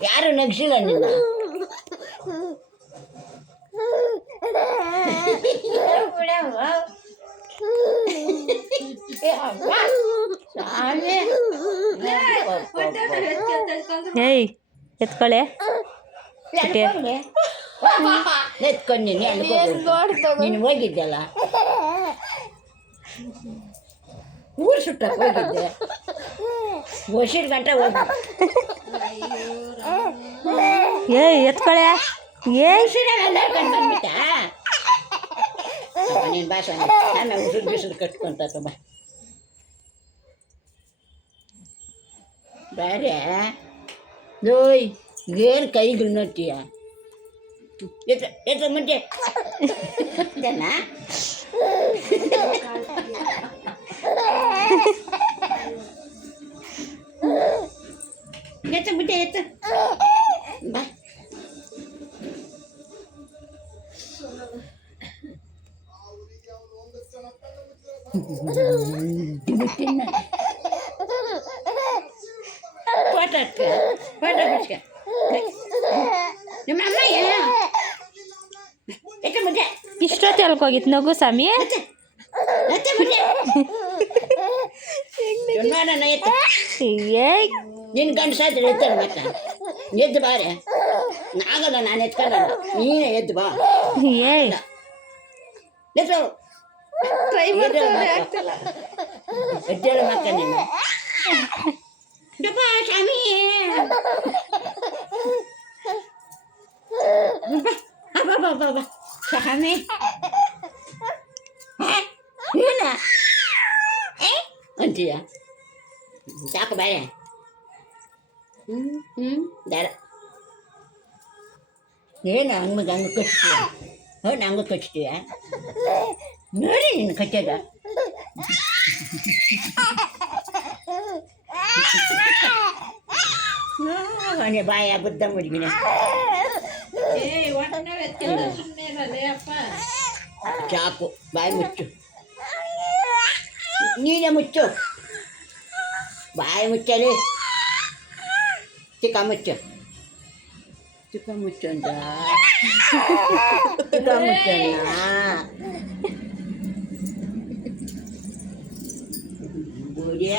ಯಾರು ನಗ್ಸಿಲ್ಲ ನಿನ್ನ ಏಯ್ ಎತ್ಕೊಳ್ಳೆ ಎತ್ಕೊಂಡು ನೀನು ಹೋಗಿದ್ದಲ್ಲ ಊರು ಸುಟ್ಟಕ್ಕೆ ಹೋಗಿದ್ದೆ ವರ್ಷದ ಗಂಟೆ ಹೋಗಿ ಏಯ್ ಎತ್ಕೊಳ್ಳೆ ಏಯ್ ಬಂದ್ಬಿಟ್ಟ ನೀನು ಭಾಷೆ ನಾನು ಉಸಿರು ಬಿಸಿಲು ಕಟ್ಕೊಂತ ತುಂಬ ಬೇರೆ ಲೋಯ್ ಏನು ಕೈಗಳು ನೋಡ್ತೀಯ ಎತ್ತ ಮುಂಚೆ ಜನ ಎತ್ತ ಮುಂಚೆ ಎತ್ತ ಬಾ ಫೋಟೋ ಬಿಡ್ಸ್ಕ ನಿಮ್ಮ ಅಮ್ಮ ಎತ್ತ ಮುಂಚೆ ಇಷ್ಟೊತ್ತು ಎಲ್ಕೋಗಿತ್ತು ನಗು ಸ್ವಾಮಿ ಎತ್ತ ಮುಂಚೆ ನೋಡೋಣ ಎತ್ತ ಏಯ್ ನಿನ್ನ ಗಂಡು ಸಾಯ್ತಾರೆ ಎತ್ತಲ್ಲ ಮತ್ತೆ ಎದ್ದು ಬಾರೆ ಆಗಲ್ಲ ನಾನು ಎತ್ಕೊಳ್ಳಲ್ಲ ನೀನೇ ಎದ್ದು ಬಾ ಏಯ್ ಎದ್ದು ಎದ್ದೇಳು ಮಕ್ಕ ನೀನು ಡಬ್ಬ ಸ್ವಾಮಿ ಬಾ ಸ್ವಾಮಿ ಏನ ಅಂತೀಯ ಸಾಕು ಬಾಯ ದಾರ ಏನು ಹಂಗೆ ಕಚ್ತೀಯ ಹೌದು ಹಂಗೆ ಕಚ್ತೀಯ ನೋಡಿ ನೀನು ಕಚ್ಚೋದ ಅವನೇ ಬಾಯ ಬುದ್ಧ ಮುಡಿಗಿನ ಚಾಕು ಬಾಯಿ ಮುಚ್ಚು ನೀನೇ ಮುಚ್ಚು ಬಾಯಿ ಮುಚ್ಚಲಿ ಚಿಕ್ಕ ಮುಚ್ಚು ಚಿಕ್ಕ ಮುಚ್ಚು ಅಂತ ಚಿಕ್ಕ ಮುಚ್ಚಣ್ಣ ಬೂಡಿಯ